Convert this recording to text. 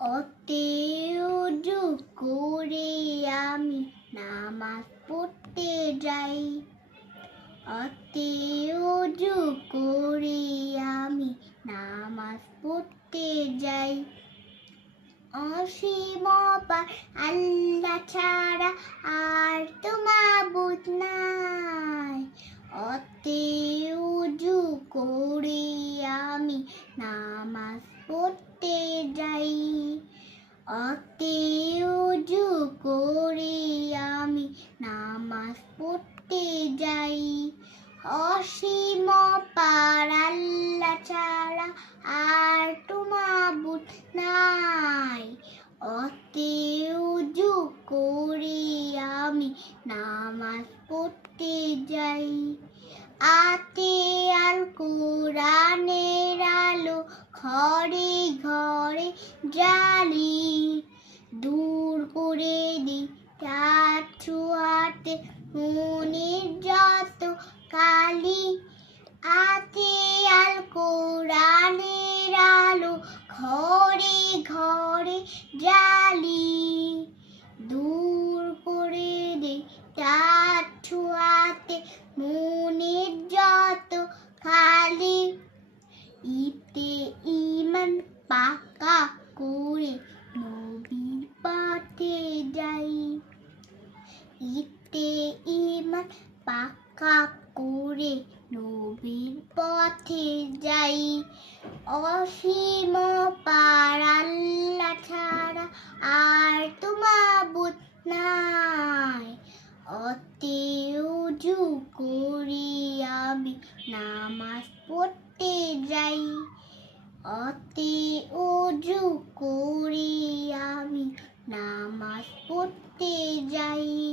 অতে উজু করে আমি নামাজ পড়তে যাই। অতে উজু করে আমি নামাজ পড়তে যাই। অসীম অপার আল্লাহ ছাড়া আর তো মাবুদ নাই। অতে উজু করে আমি নামাজ পড়তে যাই। অতে উজু করে আমি নামাজ পড়তে যাই। অসীম অপার আল্লাহ ছাড়া আর তো মাবুদ নাই। অতে উজু করে আমি নামাজ পড়তে যাই। আতে আল কোরআনের আলো ঘরে ঘরে জ্বালি। দূর করে দিই তার ছোঁয়াতে মনের যত কালি। আতে আল কোরআনের আলো ঘরে ঘরে জ্বালি। দূর করে দিই তার ছোঁয়াতে মনের যত খালি। ইতে ঈমান পাকা করে নবীর পথে যাই। ইতে ঈমান পাকা করে নবীর পথে যাই। অসীম অপার আল্লাহ ছাড়া আর তো মাবুদ নাই। অতে উজু করে আমি নামাজ পড়তে যাই। অতে উজু করে আমি নামাজ পড়তে যাই।